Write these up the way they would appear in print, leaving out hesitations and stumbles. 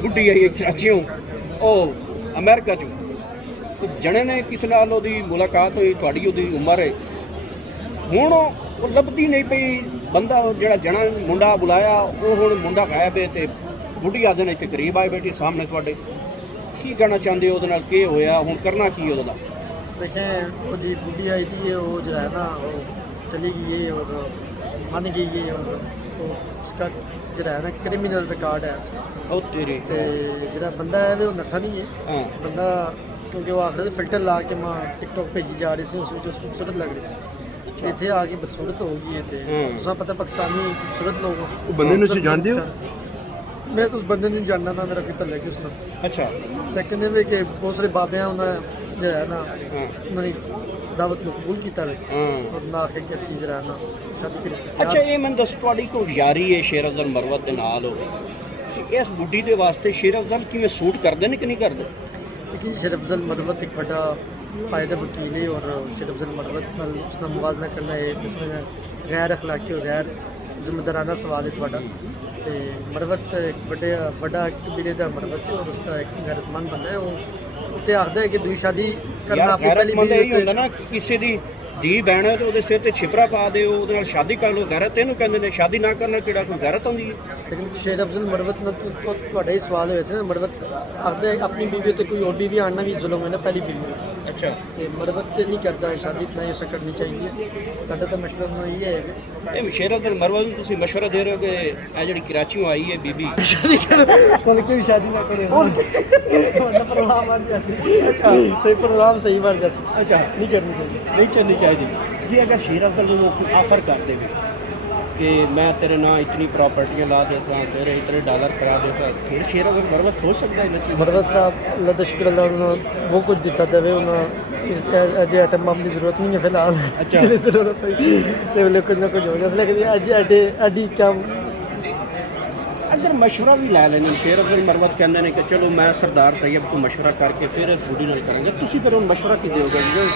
ਬੁੱਢੀ ਆਈ ਕਰਾਚੀਓਂ ਉਹ ਅਮਰੀਕਾ 'ਚੋਂ ਤੇ ਜਣੇ ਨੇ ਕਿਸ ਨਾਲ ਉਹਦੀ ਮੁਲਾਕਾਤ ਹੋਈ, ਤੁਹਾਡੀ ਉਹਦੀ ਉਮਰ ਹੈ, ਹੁਣ ਉਹ ਲੱਭਦੀ ਨਹੀਂ ਪਈ। ਬੰਦਾ ਜਿਹੜਾ ਜਣਾ ਮੁੰਡਾ ਬੁਲਾਇਆ ਉਹ ਹੁਣ ਮੁੰਡਾ ਗਾਇਬ ਹੈ ਤੇ ਬੁੱਢੀ ਆਦਨ ਇੱਥੇ ਕਰੀਬ ਆਏ ਬੈਠੀ ਸਾਹਮਣੇ ਤੁਹਾਡੇ। ਕੀ ਕਹਿਣਾ ਚਾਹੁੰਦੇ ਹੋ, ਉਹਦੇ ਨਾਲ ਕੀ ਹੋਇਆ, ਹੁਣ ਕਰਨਾ ਕੀ ਉਹਦਾ? देखें वो जी बुढ़ी आई थी वो जो है ना वो चली गई है और मन गई है और वो उसका जो है ना क्रिमिनल रिकॉर्ड है ਉਹ ਤੇਰੇ तो जो बंदा है वो नट्ठा नहीं है ਹਾਂ बंदा क्योंकि वो आखिर फिल्टर ला के मैं टिकटॉक भेजी जा रही थी उस उसको खूबसूरत लग रही थी तो इतने आके बदसूरत हो गई है तो पता पाकिस्तानी खूबसूरत लोग ਉਹ ਬੰਦੇ ਨੂੰ ਤੁਸੀਂ ਜਾਣਦੇ ਹੋ? मैं तो उस बंदे नहीं जानना ना मेरा कितना लगे उसमें ਅੱਛਾ लेकिन ये कि बहुत सारे बाबे हैं उन्हें जो है ना ਹਾਂ उन्होंने दावत को कबूल किया है ਹਾਂ और ना आखे कि ਅਸੀਂ ਜਿਹੜਾ ਨਾ ਸ਼ਾਦੀ ਕਰੀ ਸੀ ਅੱਛਾ ਇਹ ਮੈਨੂੰ ਦੱਸ, ਤੁਹਾਡੀ ਕੋਈ ਯਾਰੀ ਹੈ ਸ਼ੇਰ ਅਫਜ਼ਲ ਮਰਵਤ ਦੇ ਨਾਲ, ਤੁਸੀਂ ਇਸ ਬੁੱਢੀ ਦੇ ਵਾਸਤੇ ਸ਼ੇਰ ਅਫਜ਼ਲ ਕਿਵੇਂ ਸੂਟ ਕਰਦੇ ਨੇ ਕਿ ਨਹੀਂ ਕਰਦੇ? ਲੇਕਿਨ ਸ਼ੇਰ ਅਫਜ਼ਲ ਮਰਵਤ ਇੱਕ ਵੱਡਾ ਪਾਇਦਾ ਵਕੀਲ ਹੈ ਔਰ ਸ਼ੇਰ ਅਫਜ਼ਲ ਮਰਵਤ ਨਾਲ ਉਸ ਦਾ ਮੁਵਾਜ਼ਨਾ ਕਰਨਾ ਹੈ ਜਿਸमें ਗੈਰ ਅਖਲਾਕੀ ਔਰ ਗੈਰ ਜ਼ਿੰਮੇਦਾਰਾਨਾ ਸਵਾਲ ਹੈ ਤੁਹਾਡਾ। ਤੇ ਮਰਵਤ ਇੱਕ ਵੱਡਾ ਕਬੀਲੇ ਦਾ ਮਰਵਤ ਹੈ ਔਰ ਉਸ ਦਾ ਇੱਕ ਗੈਰਤਮੰਦ ਬੰਦਾ ਹੈ। ਉਹ ਉੱਤੇ ਆਖਦਾ ਹੈ ਕਿ ਦੂਜੀ ਸ਼ਾਦੀ ਕਰਨਾ ਯਾਰ ਆਪਣੀ ਪਹਿਲੀ ਗੈਰਤਮੰਦ ਇਹ ਬੀਵੀ ਹੁੰਦਾ ਨਾ ਕਿ ਕਿਸੇ ਦੀ ਧੀ ਭੈਣ ਹੈ ਤੇ ਉਹਦੇ ਸਿਰ ਤੇ ਛਿਪਰਾ ਪਾ ਦਿਓ, ਉਹਦੇ ਨਾਲ ਸ਼ਾਦੀ ਕਰ ਲਓ, ਗੈਰਤ ਇਹਨੂੰ ਕਹਿੰਦੇ ਨੇ। ਸ਼ਾਦੀ ਨਾ ਕਰਨਾ ਕਿਹੜਾ ਕੋਈ ਗੈਰਤ ਹੁੰਦੀ ਹੈ? ਲੇਕਿਨ ਸ਼ੇਰ ਅਫਜ਼ਲ ਮਰਵਤ ਨਾਲ ਤੁਹਾਡਾ ਹੀ ਸਵਾਲ ਹੋਇਆ ਸੀ ਨਾ। ਮਰਵਤ ਆਖਦਾ ਹੈ ਆਪਣੀ ਬੀਵੀ ਉੱਤੇ ਕੋਈ ਹੋਰ ਬੀਵੀ ਆਉਣਾ ਵੀ ਜ਼ੁਲਮ ਹੈ ਨਾ ਪਹਿਲੀ ਬੀਵੀ ਉੱਤੇ। ਅੱਛਾ ਤੇ ਮਰਵਤ ਤੇ ਨਹੀਂ ਕਰਦਾ ਸ਼ਾਦੀ ਇਤਨਾ ਹੀ ਕਰਨੀ ਚਾਹੀਦੀ ਹੈ। ਸਾਡਾ ਤਾਂ ਮਸ਼ਵਰਾ ਨੂੰ ਇਹ ਹੈ ਕਿ ਇਹ ਸ਼ੇਰ ਅਫਜ਼ਲ ਮਰਵਤ ਨੂੰ ਤੁਸੀਂ ਮਸ਼ਵਰਾ ਦੇ ਰਹੇ ਹੋ ਕਿ ਇਹ ਜਿਹੜੀ ਕਰਾਚੀੋਂ ਆਈ ਹੈ ਬੀਬੀ, ਸ਼ਾਦੀ ਕਰ ਕੇ ਵੀ ਸ਼ਾਦੀ ਨਾ ਕਰੇ ਉਹਦਾ ਪ੍ਰੋਗਰਾਮ ਬਣ ਗਿਆ ਸੀ। ਅੱਛਾ ਸਹੀ ਪ੍ਰੋਗਰਾਮ ਸਹੀ ਬਣ ਗਿਆ ਸੀ। ਅੱਛਾ ਨਹੀਂ ਕਰਨੀ ਚਾਹੀਦੀ। ਨਹੀਂ ਚੱਲਣੀ ਚਾਹੀਦੀ। ਜੇ ਅਗਰ ਸ਼ੇਰ ਅਫਜ਼ਲ ਨੂੰ ਆਫਰ ਕਰ ਦੇਵੇ ਕਿ ਮੈਂ ਤੇਰੇ ਨਾਲ ਇਤਨੀ ਪ੍ਰਾਪਰਟੀਆਂ ਲਾ ਦੇ ਸਾਂ, ਤੇਰੇ ਇਤਨੇ ਡਾਲਰ ਕਰਾ ਦੇ ਸਾਂ, ਫਿਰ ਸ਼ੇਰ ਅਫਜ਼ਲ ਮਰਵਤ ਸੋਚ ਸਕਦਾ ਹੈ ਇਹ ਚੀਜ਼? ਮਰਵਤ ਸਾਹਿਬ ਅੱਲਾ ਦਾ ਸ਼ੁਕਰ ਅੱਲਾ ਉਹਨਾਂ ਬਹੁਤ ਕੁਝ ਦਿੱਤਾ ਦੇਵੇ। ਉਹਨਾਂ ਇਸ ਅਜੇ ਆਟਮ ਬੰਬ ਦੀ ਜ਼ਰੂਰਤ ਨਹੀਂ ਹੈ ਫਿਲਹਾਲ। ਅੱਛਾ। ਜਿਹਦੀ ਜ਼ਰੂਰਤ ਹੋਈ ਤੇ ਵੇਲੇ ਕੁਝ ਨਾ ਕੁਝ ਹੋ ਜਾਏ ਲੇਕਿਨ ਅੱਜ ਅੱਡੀ ਕੰਮ ਅਗਰ ਮਸ਼ਵਰਾ ਵੀ ਲੈ ਲੈਣੇ, ਸ਼ੇਰ ਅਫਜ਼ਲ ਮਰਵਤ ਕਹਿੰਦੇ ਨੇ ਕਿ ਚਲੋ ਮੈਂ ਸਰਦਾਰ ਤੈयब ਤੋਂ ਮਸ਼ਵਰਾ ਕਰਕੇ ਫਿਰ ਇਸ ਬੁੱਢੀ ਨਾਲ ਕਰਾਂਗੇ, ਤੁਸੀਂ ਫਿਰ ਉਹਨੂੰ ਮਸ਼ਵਰਾ ਕੀ ਦਿਓਗੇ? ਜੇ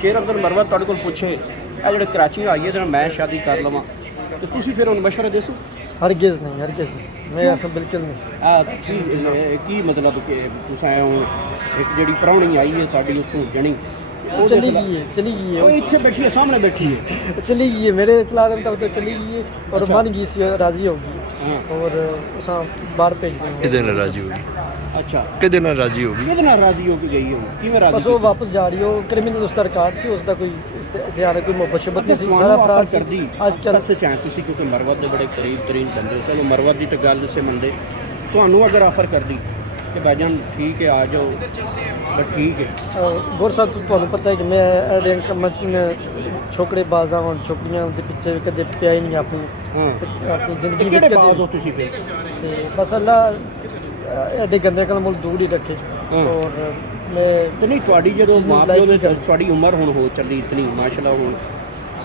ਸ਼ੇਰ ਅਫਜ਼ਲ ਮਰਵਤ ਤੁਹਾਡੇ ਕੋਲ ਪੁੱਛੇ ਇਹ ਜਿਹੜੇ ਕਰਾਚੀ ਆਈ ਇਹਦੇ ਨਾਲ ਮੈਂ ਸ਼ਾਦੀ ਕਰ ਲਵਾਂ ਤੇ ਤੁਸੀਂ ਫਿਰ ਉਹਨੂੰ ਮਸ਼ਵਰਾ ਦੇਸੋ? ਹਰਗਿਜ਼ ਨਹੀਂ ਮੈਂ ਐਸਾ ਬਿਲਕੁਲ ਨਹੀਂ। ਆ ਤੁਸੀਂ ਕੀ ਮਤਲਬ ਕਿ ਤੁਸੀਂ ਆਏ ਹੋ, ਇੱਕ ਜਿਹੜੀ ਪ੍ਰਾਹੁਣੀ ਆਈ ਹੈ ਸਾਡੀ ਉੱਥੋਂ ਜਣੀ, ਉਹ ਚਲੀ ਗਈ ਹੈ ਉਹ ਇੱਥੇ ਬੈਠੀ ਹੈ, ਸਾਹਮਣੇ ਬੈਠੀ ਹੈ। चली गई है मेरे इतला तक तो चली गई है और अच्छा। मन गई सी राजी होगी ਹਾਂ और उसा बाहर भेज देंगे। ਕਿਹਦੇ ਨਾਲ ਰਾਜੀ ਹੋਗੀ? ਅੱਛਾ, ਕਿਹਦੇ ਨਾਲ ਰਾਜੀ ਹੋਗੀ? ਕਿਹਦੇ ਨਾਲ ਰਾਜ਼ੀ ਹੋ ਕੇ ਗਈ ਹੋ? ਕਿਵੇਂ ਰਾਜ਼ੀ बस वो वापस जा रही हो क्रिमिनल उसका रिकॉर्ड सी उसका कोई हथियार कोई मोहब्बत शब्बत नहीं सी सारा फ्रॉड सी ਕਰਦੀ आज कल ਦੱਸ ਚਾਹ ਤੁਸੀਂ, ਕਿਉਂਕਿ ਮਰਵਤ ਦੇ ਬੜੇ ਕਰੀਬ ਤਰੀਨ ਬੰਦੇ ਹੋ, ਚਲੋ ਮਰਵਤ ਦੀ ਤਾਂ ਗੱਲ ਸੇ ਮੰਨਦੇ, ਤੁਹਾਨੂੰ ਅਗਰ ਆਫਰ ਕਰਦੀ ਕਿ ਭਾਈਜਾਨ ਠੀਕ ਹੈ ਆ ਜਾਓ ਤਾਂ ਠੀਕ ਹੈ। ਗੌਰ ਸਾਹਿਬ ਤੁਹਾਨੂੰ ਪਤਾ ਹੈ ਕਿ ਮੈਂ ਐਡੇ ਕੰਮਾਂ 'ਚ ਛੋਕੜੇ ਬਾਜ਼ਾਂ ਹੁਣ ਛੋਕਰੀਆਂ ਦੇ ਪਿੱਛੇ ਕਦੇ ਪਿਆ ਹੀ ਨਹੀਂ ਆਪਣੀ ਹਾਂ ਜ਼ਿੰਦਗੀ ਕਿਹੜੇ ਵਿੱਚ ਬਾਜ਼ ਹੋ ਕਦੇ। ਤੁਸੀਂ ਫਿਰ? ਤੇ ਬਸ ਅੱਲਾ ਐਡੇ ਗੰਦੇ ਕੰਮ ਮੁਲ ਦੂਰ ਹੀ ਰੱਖੇ ਔਰ ਮੈਂ ਤੇ ਨਹੀਂ ਤੁਹਾਡੀ ਜਦੋਂ ਇਸਨੂੰ ਮਾਂ ਪਿਓ ਦੇ like ਕਰ- ਤੁਹਾਡੀ ਉਮਰ ਹੁਣ ਹੋ ਚੱਲੀ ਇਤਨੀ ਮਾਸ਼ਾਅੱਲਾ, ਹੁਣ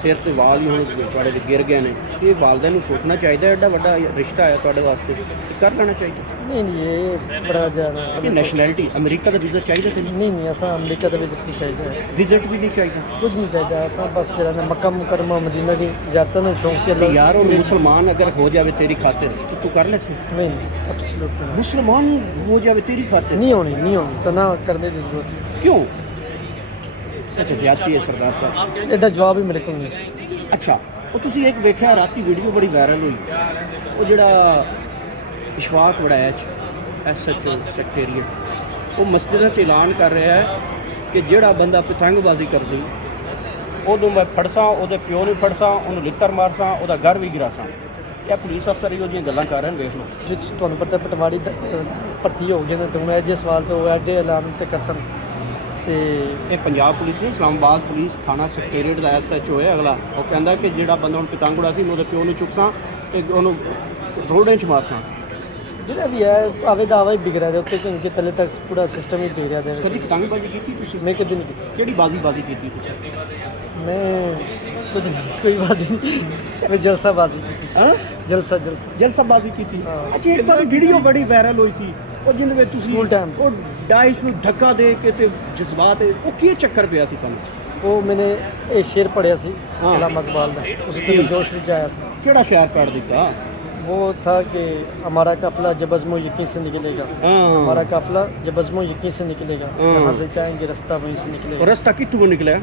ਸਿਰ ਤੇ ਵਾਲ ਹੀ ਹੁਣ ਤੁਹਾਡੇ ਦੇ ਗਿਰ ਗਏ ਨੇ, ਤੇ ਵਾਲਦਿਆਂ ਨੂੰ ਸੋਚਣਾ ਚਾਹੀਦਾ ਐਡਾ ਵੱਡਾ ਰਿਸ਼ਤਾ ਆਇਆ ਤੁਹਾਡੇ ਵਾਸਤੇ, ਤੇ ਕਰ ਲੈਣਾ ਚਾਹੀਦਾ। ਨਹੀਂ ਇਹ ਬੜਾ ਜ਼ਿਆਦਾ ਇਹ ਨੈਸ਼ਨੈਲਿਟੀ ਅਮਰੀਕਾ ਦਾ ਵੀਜ਼ਾ ਚਾਹੀਦਾ ਤੇ ਨਹੀਂ ਅਸਾਂ ਅਮਰੀਕਾ ਦੇ ਵਿੱਚ ਨਹੀਂ ਚਾਹੀਦਾ ਹੈ ਵਿਜ਼ਿਟ ਵੀ ਨਹੀਂ ਚਾਹੀਦਾ? ਕੁਝ ਨਹੀਂ ਚਾਹੀਦਾ ਅਸਾਂ ਬਸ ਜਿਹੜਾ ਨਾ ਮੱਕਾ ਮੁਕਰਮਾ ਮਦੀਨਾ ਦੀ ਜ਼ਿਆਰਤਾਂ ਦਾ ਸ਼ੌਂਕ ਸੀ ਤੇ ਯਾਰ ਉਹ ਮੁਸਲਮਾਨ ਅਗਰ ਹੋ ਜਾਵੇ ਤੇਰੀ ਖਾਤਰ ਤਾਂ ਤੂੰ ਕਰ ਲੈ ਸੀ? ਨਹੀਂ ਐਬਸੋਲੂਟ ਮੁਸਲਮਾਨ ਹੋ ਜਾਵੇ ਤੇਰੀ ਖਾਤਰ ਨਹੀਂ ਹੋਣੀ ਤਾਂ ਨਾ ਕਰਨੇ ਦੀ ਜ਼ਰੂਰਤ ਨਹੀਂ। ਕਿਉਂ? ਅੱਛਾ ਜ਼ਿਆਦਤੀ ਹੈ ਸਰਦਾਰ ਸਾਹਿਬ। ਇਹਦਾ ਜਵਾਬ ਹੀ ਮੇਰੇ ਕੋਲ ਨਹੀਂ। ਅੱਛਾ, ਉਹ ਤੁਸੀਂ ਇੱਕ ਵੇਖਿਆ ਰਾਤੀ ਵੀਡੀਓ ਬੜੀ ਵਾਇਰਲ ਹੋਈ, ਉਹ ਜਿਹੜਾ ਇਸ਼ਫਾਕ ਵੜੈਚ SHO ਸੈਕਟਰੀਏਟ, ਉਹ ਮਸਜਿਦਾਂ 'ਚ ਐਲਾਨ ਕਰ ਰਿਹਾ ਹੈ ਕਿ ਜਿਹੜਾ ਬੰਦਾ ਪਤੰਗਬਾਜ਼ੀ ਕਰ ਸੀ ਉਹਨੂੰ ਮੈਂ ਫੜਸਾਂ, ਉਹਦੇ ਪਿਓ ਨੂੰ ਫੜਸਾਂ, ਉਹਨੂੰ ਲਿੱਤਰ ਮਾਰਸਾਂ, ਉਹਦਾ ਘਰ ਵੀ ਗਿਰਾਸਾਂ। ਇਹ ਪੁਲਿਸ ਅਫਸਰ ਇਹੋ ਜਿਹੀਆਂ ਗੱਲਾਂ ਕਰ ਰਹੇ ਨੇ, ਵੇਖ ਲਓ। ਜੇ ਤੁਹਾਨੂੰ ਪਤਾ ਪਟਵਾਰੀ ਭਰਤੀ ਹੋ ਗਏ ਨੇ ਤੇ ਹੁਣ ਇਹ ਜੇ ਸਵਾਲ ਤੋਂ ਐਡੇ ਐਲਾਨ ਤੇ ਕਰਸਨ ਤੇ ਇਹ ਪੰਜਾਬ ਪੁਲਿਸ ਨਹੀਂ, ਇਸਲਾਮਾਬਾਦ ਪੁਲਿਸ ਥਾਣਾ ਸੈਕਟਰੀਏਟ ਦਾ SHO ਹੈ ਅਗਲਾ। ਉਹ ਕਹਿੰਦਾ ਕਿ ਜਿਹੜਾ ਬੰਦਾ ਹੁਣ ਪਤੰਗ ਉਡਾ ਸੀ ਉਹਦੇ ਪਿਓ ਨੂੰ ਚੁੱਕਸਾਂ ਤੇ ਉਹਨੂੰ ਰੋਡਾਂ 'ਚ ਮਾਰਸਾਂ। ਜਿਹੜਾ ਵੀ ਹੈ ਆਵੇ ਦਾ ਆਵਾ ਹੀ ਵਿਗੜਿਆ ਦੇ ਉੱਤੇ ਕਿਉਂਕਿ ਪਹਿਲੇ ਤੱਕ ਪੂਰਾ ਸਿਸਟਮ ਹੀ ਵਿਗੜਿਆ ਦੇ ਕਦੀ ਪਤੰਗਬਾਜ਼ੀ ਕੀਤੀ ਤੁਸੀਂ? ਮੈਂ ਕਦੇ ਨਹੀਂ ਕੀਤੀ। ਕਿਹੜੀ ਬਾਜ਼ੀ ਕੀਤੀ ਤੁਸੀਂ? ਮੈਂ ਕੁਝ ਕੋਈ ਬਾਜ਼ੀ ਨਹੀਂ ਮੈਂ ਜਲਸਾਬਾਜ਼ੀ ਕੀਤੀ। ਹਾਂ, ਜਲਸਾਬਾਜ਼ੀ ਕੀਤੀ। ਹਾਂ। ਅੱਛਾ, ਇੱਕ ਤਾਂ ਵੀਡੀਓ ਬੜੀ ਵਾਇਰਲ ਹੋਈ ਸੀ ਉਹ ਜਿਹਦੇ ਵਿੱਚ ਤੁਸੀਂ School time। ਉਹ ਡਾਈਸ ਨੂੰ ਧੱਕਾ ਦੇ ਕੇ ਤੇ ਜਜ਼ਬਾਤ, ਉਹ ਕੀ ਚੱਕਰ ਪਿਆ ਸੀ ਤੁਹਾਨੂੰ? ਉਹ ਮੈਨੇ ਇਹ ਸ਼ੇਰ ਪੜਿਆ ਸੀ ਹਾਂ। ਅਲਾਮਾ ਇਕਬਾਲ ਦਾ, ਉਸ ਤੋਂ ਮੈਂ ਜੋਸ਼ ਵਿੱਚ ਆਇਆ ਸੀ। ਕਿਹੜਾ ਸ਼ਹਿਰ ਕੱਢ ਦਿੱਤਾ? वो था कि हमारा काफिला जब अज़्म यकीन से निकलेगा, हमारा हाँ काफिला जब अज़्म यकीन से निकलेगा, हाँ। जहाँ से चाहेंगे रास्ता वहीं से निकलेगा, और रास्ता कितों निकलिया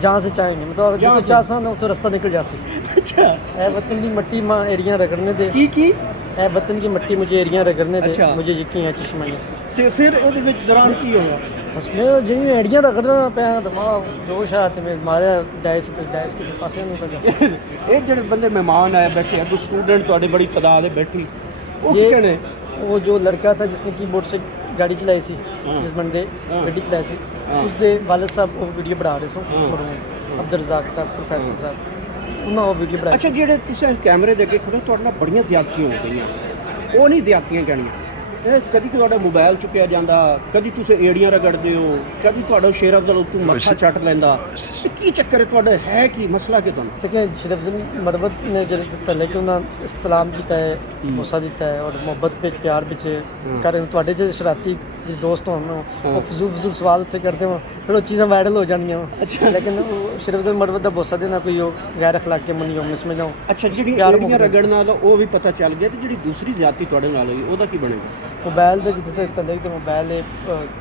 जहाँ से चाहेंगे मतलब जहाँ जितो से। चाहसा ना तो रास्ता निकल जासी। अच्छा ए वतन की मट्टी माँ एड़ियाँ रगड़ने दे, की ए वतन की मट्टी मुझे एड़ियाँ रगड़ने दे, अच्छा। मुझे यकीन है चश्माइयों से। ਤੇ ਫਿਰ ਇਹਦੇ ਵਿੱਚ ਦੌਰਾਨ ਕੀ ਹੋਇਆ उसमें जिन्हें एड़ियाँ रगड़ना पे दिमाग जोश आते में मारे डाइस किसी पासे नहीं लगा। ਇਹ ਜਿਹੜੇ ਬੰਦੇ ਮਹਿਮਾਨ ਆਏ ਬੈਠੇ ਆ ਕੋਈ ਸਟੂਡੈਂਟ ਤੁਹਾਡੇ ਬੜੀ ਤਾਦਾਦ ਹੈ ਬੈਠੀ ਉਹ ਕੀ ये- कहने वो जो लड़का था जिसने कीबोर्ड से गाड़ी चलाई सी, हाँ। जिस बंदे हाँ। गड्डी चलाई सी, हाँ। उसके वालिद साहब वो वीडियो बना रहे सो, हाँ। अब्दुल रज़ाक साहब प्रोफेसर साहब उन्होंने वो वीडियो बनाई। ਅੱਛਾ ਜਿਹੜੇ ਤੁਸੀਂ ਕੈਮਰੇ ਦੇ ਅੱਗੇ ਖੜੇ ਤੁਹਾਡੇ ਨਾਲ ਬੜੀਆਂ ਜ਼ਿਆਦਤੀਆਂ ਹੋ ਗਈਆਂ ਉਹ ਨਹੀਂ ਜ਼ਿਆਦਤੀਆਂ ਕਹਿਣੀਆਂ ਇਹ ਕਦੀ ਤੁਹਾਡਾ ਮੋਬਾਈਲ ਚੁੱਕਿਆ ਜਾਂਦਾ ਕਦੀ ਤੁਸੀਂ ਏੜੀਆਂ ਰਗੜਦੇ ਹੋ ਕਦੀ ਤੁਹਾਡਾ ਸ਼ੇਰ ਅਫਜ਼ਲ ਉੱਤੋਂ ਮੱਥਾ ਚੱਟ ਲੈਂਦਾ ਇਹ ਕੀ ਚੱਕਰ ਹੈ ਤੁਹਾਡਾ ਹੈ ਕੀ ਮਸਲਾ ਕੀ ਤੁਹਾਨੂੰ देखिए शरीफ मरबत ने जो दिता लेकिन उन्होंने इस्लाम किया है, गुस्सा दिता है और मोहब्बत पे प्यार बिच कर तुहाडे जो शरारती दोस्त होन वो फजूल सवाल उत्थे करते हो फिर वो चीज़ां वायरल हो जानियां। अच्छा। लेकिन शरीफ मरबत का गुस्सा देना कोई गैर अखलाकी मनी हो इसमें ना ਅੱਛਾ ਜਿਹੜੀ ਪਿਆਰ ਏੜੀਆਂ ਮੁਹੱਬਤ। ਰਗੜਨ ਨਾਲ ਉਹ ਵੀ ਪਤਾ ਚੱਲ ਗਿਆ ਤੇ ਜਿਹੜੀ ਦੂਸਰੀ ਜ਼ਿਆਦਤੀ ਤੁਹਾਡੇ ਨਾਲ ਹੋਈ ਉਹਦਾ ਕੀ ਬਣੇਗਾ मोबाइल दे जिते तले तो मोबाइल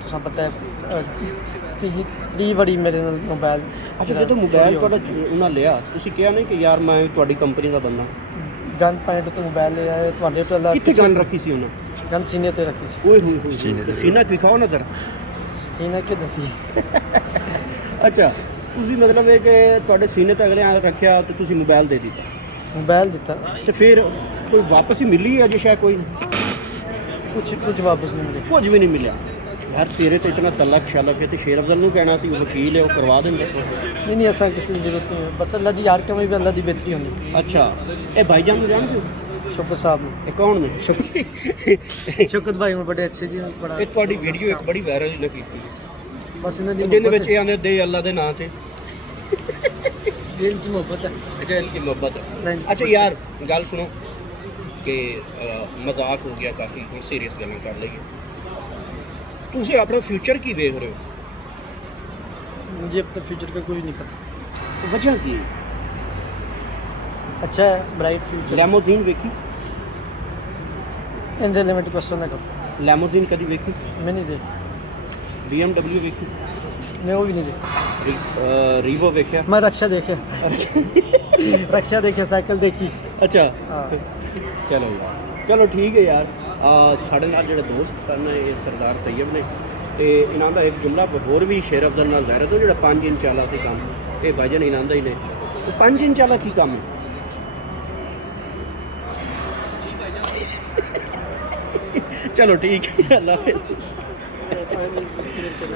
तुसां पता है त्री बड़ी मेरे नाल मोबाइल ਅੱਛਾ ਜਦੋਂ ਮੋਬਾਈਲ ਤੁਹਾਡਾ ਉਹਨਾਂ ਲਿਆ ਤੁਸੀਂ ਕਿਹਾ ਨਹੀਂ ਕਿ ਯਾਰ ਮੈਂ ਤੁਹਾਡੀ ਕੰਪਨੀ ਦਾ ਬੰਦਾ गन पॉइंट तो मोबाइल ले आए ਤੁਹਾਡੇ ਪਹਿਲਾਂ ਕਿੱਥੇ ਗਨ ਰੱਖੀ ਸੀ ਉਹਨਾਂ गन सीने ते रखी सी ਓਏ ਹੋਏ ਹੋਏ ਸੀਨੇ ਤੇ। ਸੀਨਾ ਦਿਖਾਓ ਨਾ ਜ਼ਰਾ सीने के दसी ਅੱਛਾ ਤੁਸੀਂ ਮਤਲਬ ਇਹ ਕਿ ਤੁਹਾਡੇ ਸੀਨੇ ਤੇ ਅਗਲੇ ਆ ਰੱਖਿਆ ਤੇ ਤੁਸੀਂ ਮੋਬਾਈਲ ਦੇ ਦਿੱਤਾ मोबाइल दिता ਤੇ ਫਿਰ ਕੋਈ ਵਾਪਸ ਹੀ ਮਿਲੀ ਹੈ ਜਿਸ਼ਾ ਕੋਈ कुछ वापस नहीं मिले। ਕੁਝ ਵੀ ਨਹੀਂ ਮਿਲਿਆ ਯਾਰ ਤੇਰੇ ਤੇ ਇਤਨਾ ਤਲਕ ਸ਼ਲਕ ਹੈ ਤੇ ਸ਼ੇਰ ਅਫਜ਼ਲ ਨੂੰ ਕਹਿਣਾ ਸੀ ਉਹ ਵਕੀਲ ਹੈ ਉਹ ਕਰਵਾ ਦਿੰਦੇ नहीं नहीं ऐसा किसी की जरूरत नहीं है, बस अल्लाह दी यार कमाई भी अल्लाह दी बेहतरी होनी। ਅੱਛਾ ਇਹ ਭਾਈजान ਨੂੰ ਜਾਣਦੇ ਹੋ शुक्र साहब ने ਇਹ ਕੌਣ ਨੇ शौकत भाई बड़े अच्छे जी बड़ा ਇਹ ਤੁਹਾਡੀ ਵੀਡੀਓ ਇੱਕ ਬੜੀ ਵਾਇਰਲ ਨੇ ਕੀਤੀ बस इन्हों दी ਜਿਹਦੇ ਵਿੱਚ मोहब्बत ਇਹ ਆਂਦੇ ਦੇ ਅੱਲਾ ਦੇ ਨਾਂ ਤੇ है, इनकी मोहब्बत है। ਅੱਛਾ ਇਨकी मोहब्बत है नहीं, ਅੱਛਾ ਯਾਰ ਗੱਲ ਸੁਣੋ ਕਿ ਮਜ਼ਾਕ ਹੋ ਗਿਆ ਕਾਫੀ ਹੁਣ ਸੀਰੀਅਸ ਗੱਲਾਂ ਕਰ ਲਈਏ ਤੁਸੀਂ ਆਪਣਾ ਫਿਊਚਰ ਕੀ ਵੇਖ ਰਹੇ ਹੋ मुझे अपने फ्यूचर का कोई नहीं पता। ਵਜ੍ਹਾ ਕੀ ਹੈ अच्छा है ब्राइट फ्यूचर। ਲੈਮੋਜ਼ੀਨ ਵੇਖੀ इन रिलेवेंट क्वेश्चन है कब ਲੈਮੋਜ਼ੀਨ ਕਦੀ ਵੇਖੀ मैं नहीं देख BMW ਵੇਖੀ मैं वो भी नहीं देख ਰੀਵੋ ਵੇਖਿਆ मैं रक्षा देखे रक्षा देखे साइकिल देखी। ਅੱਛਾ हाँ ਚਲੋ ਯਾਰ ਚਲੋ ਠੀਕ ਹੈ ਯਾਰ ਸਾਡੇ ਨਾਲ ਜਿਹੜੇ ਦੋਸਤ ਸਨ ਇਹ ਸਰਦਾਰ ਤੈਯਬ ਨੇ ਤੇ ਇਹਨਾਂ ਦਾ ਇੱਕ ਜੁਮਲਾ ਹੋਰ ਵੀ ਸ਼ੇਰ ਅਫਜ਼ਲ ਨਾਲ ਜ਼ਾਹਿਰ ਹੈ ਜਿਹੜਾ 5 ਇੰਚ ਵਾਲਾ ਸੀ ਕੰਮ ਇਹ ਭਾਈਜਾਨ ਇਹਨਾਂ ਦਾ ਹੀ ਨੇ 5 ਇੰਚ ਵਾਲਾ ਕੀ ਕੰਮ ਹੈ ਚਲੋ ਠੀਕ ਹੈ ਅੱਲਾ ਹਾਫਿਜ਼